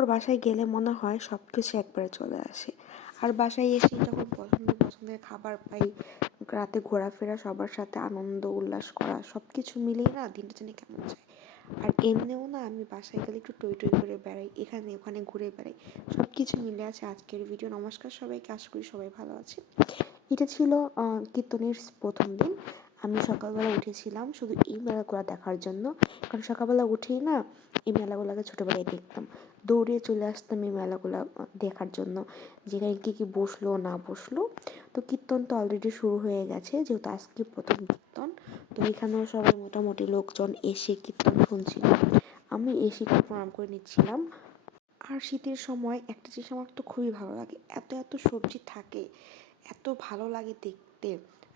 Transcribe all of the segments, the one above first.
এরপর বাসায় গেলে মনে হয় সব কিছু একবারে চলে আসে। আর বাসায় এসে যখন পছন্দের খাবার পাই, রাতে ঘোরাফেরা, সবার সাথে আনন্দ উল্লাস করা, সব কিছু মিলিয়ে না দিনটা জানি কেমন যায়। আর এমনিও না আমি বাসায় গেলে একটু টই টই করে বেড়াই, এখানে ওখানে ঘুরে বেড়াই, সব কিছু মিলে আছে আজকের ভিডিও। নমস্কার সবাইকে, আশা করি সবাই ভালো আছে। এটা ছিল কীর্তনের প্রথম দিন। আমি সকালবেলা উঠেছিলাম শুধু এই মেলাগুলো দেখার জন্য, কারণ সকালবেলা উঠেই না এই মেলাগুলোকে ছোটোবেলায় দেখতাম, দৌড়ে চলে আসতাম এই মেলাগুলো দেখার জন্য, যেখানে কী কী বসলো না বসলো। তো কীর্তন তো অলরেডি শুরু হয়ে গেছে, যেহেতু আজকে প্রথম কীর্তন। তো এখানেও সবাই মোটামুটি লোকজন এসে কীর্তন শুনছিল, আমি এসে একটু প্রণাম করে নিচ্ছিলাম। আর শীতের সময় একটা জিনিস আমার তো খুবই ভালো লাগে, এত এত সবজি থাকে, এত ভালো লাগে দেখতে।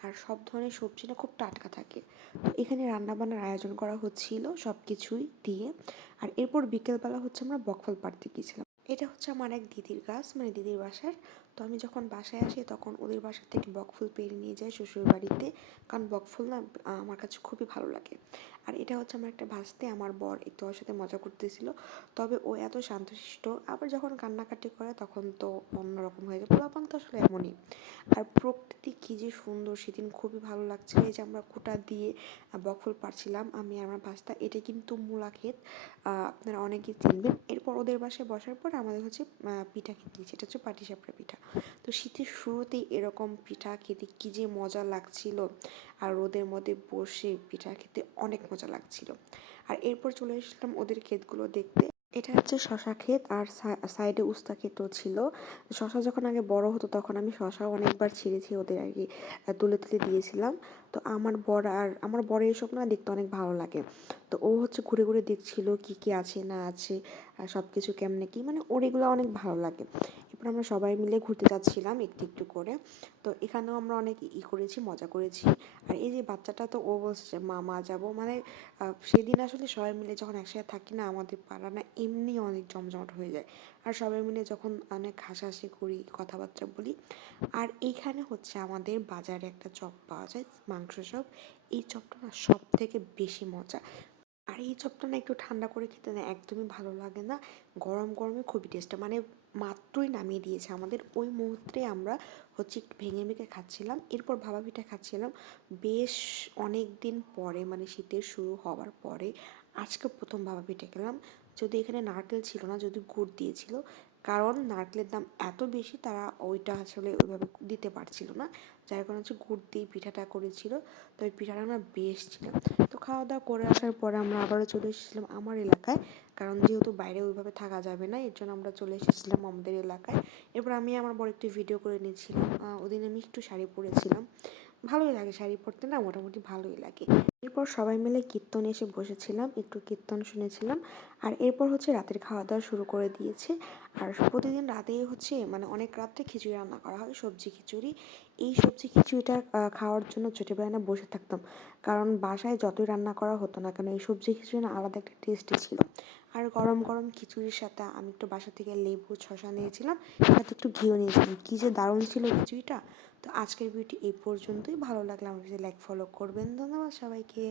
আর সব ধরনের সবজি না খুব টাটকা থাকে। তো এখানে রান্নাবান্নার আয়োজন করা হচ্ছিল সব কিছুই দিয়ে। আর এরপর বিকেলবেলা হচ্ছে আমরা বকফল পাড়তে গিয়েছিলাম। এটা হচ্ছে আমার এক দিদির গাছ, মানে দিদির বাসার। তো আমি যখন বাসায় আসি তখন ওদের বাসা থেকে বকফুল পেড়ে নিয়ে যাই শ্বশুর বাড়িতে, কারণ বকফুল না আমার কাছে খুবই ভালো লাগে। আর এটা হচ্ছে আমার একটা ভাস্তে, আমার বর একটু ওর সাথে মজা করতেছিল, তবে ও এত শান্তশিষ্ট, আবার যখন কান্নাকাটি করে তখন তো অন্যরকম হয়ে যায়, পোলাপান তো আসলে এমনই। আর প্রকৃতি কী যে সুন্দর, সেদিন খুবই ভালো লাগছিল। এই যে আমরা কোটা দিয়ে বকফুল পাড়ছিলাম, আমি আমার ভাস্তা, এটা কিন্তু মূলা ক্ষেত, আপনারা অনেকেই চিনবেন। এরপর ওদের বাসায় বসার পর আমাদের হচ্ছে পিঠা খেতে দিয়েছে, এটা হচ্ছে পাটিসাপটা পিঠা। তো শীতের শুরুতেই এরকম পিঠা খেতে কী যে মজা লাগছিল, আর রোদের মধ্যে বসে পিঠা খেতে অনেক মজা লাগছিল। আর এরপর চলে এসেছিলাম ওদের ক্ষেতগুলো দেখতে। এটা হচ্ছে শশা ক্ষেত, আর সাইডে উস্তা ক্ষেতও ছিল। শশা যখন আগে বড় হতো তখন আমি শশাও অনেকবার ছিঁড়েছি, ওদের আর কি তুলে তুলে দিয়েছিলাম। তো আমার বরের এসব না দেখতে অনেক ভালো লাগে। তো ও হচ্ছে ঘুরে ঘুরে দেখছিল কি কি আছে না আছে, সব কিছু কেমনে কি, মানে ওর এগুলো অনেক ভালো লাগে। এরপর আমরা সবাই মিলে ঘুরতে যাচ্ছিলাম একটু একটু করে। তো এখানেও আমরা অনেক করেছি, মজা করেছি। আর এই যে বাচ্চাটা, তো ও বলছে মা যাবো, মানে সেদিন আসলে সবাই মিলে যখন একসাথে থাকি না, আমাদের পাড়া না এমনি অনেক জমজমাট হয়ে যায়। আর সবাই মিলে যখন অনেক হাসাহাসি করি, কথাবার্তা বলি। আর এইখানে হচ্ছে আমাদের বাজারে একটা চপ পাওয়া যায়, মাংস চপ। এই চপটা না সব থেকে বেশি মজা। আর এই চপটা না একটু ঠান্ডা করে খেতে না একদমই ভালো লাগে না, গরম গরমে খুবই টেস্টটা, মানে মাত্রই নামিয়ে দিয়েছে আমাদের, ওই মুহূর্তে আমরা হচ্ছে একটু ভেঙে ভেঙে খাচ্ছিলাম। এরপর ভাপা পিঠা খাচ্ছিলাম বেশ অনেক দিন পরে, মানে শীতের শুরু হওয়ার পরে আজকে প্রথম ভাপা পিঠা খেলাম। যদি এখানে নারকেল ছিল না, যদি গুড় দিয়েছিল, কারণ নারকেলের দাম এত বেশি, তারা ওইটা আসলে ওইভাবে দিতে পারছিল না, যার কারণে হচ্ছে গুড় দিয়ে পিঠাটা করেছিল। তো ওই পিঠাটা আমরা বেশ ছিল। তো খাওয়া দাওয়া করে আসার পরে আমরা আবারও চলে এসেছিলাম আমার এলাকায়, কারণ যেহেতু বাইরে ওইভাবে থাকা যাবে না, এর জন্য আমরা চলে এসেছিলাম আমাদের এলাকায়। এরপর আমি আমার বড় একটু ভিডিও করে নিয়েছিলাম। ওদিন আমি একটু শাড়ি পরেছিলাম, ভালোই লাগে শাড়ি পরতে, না মোটামুটি ভালোই লাগে। এরপর সবাই মিলে কীর্তনে এসে বসেছিলাম, একটু কীর্তন শুনেছিলাম। আর এরপর হচ্ছে রাতের খাওয়া দাওয়া শুরু করে দিয়েছে। আর প্রতিদিন রাতেই হচ্ছে, মানে অনেক রাত্রে খিচুড়ি রান্না করা হয়, সবজি খিচুড়ি। এই সবজি খিচুড়িটা খাওয়ার জন্য ছোটোবেলায় না বসে থাকতাম, কারণ বাসায় যতই রান্না করা হতো না কেন এই সবজি খিচুড়ি না আলাদা একটা টেস্টি ছিল। আর গরম গরম খিচুড়ির সাথে আমি একটু বাসা থেকে লেবু শসা নিয়েছিলাম, সাথে একটু ঘিও নিয়েছিলাম, কী যে দারুণ ছিল খিচুড়িটা। তো আজকের ভিডিওটি এই পর্যন্তই, ভালো লাগলে আমাকে লাইক ফলো করবেন, ধন্যবাদ সবাইকে।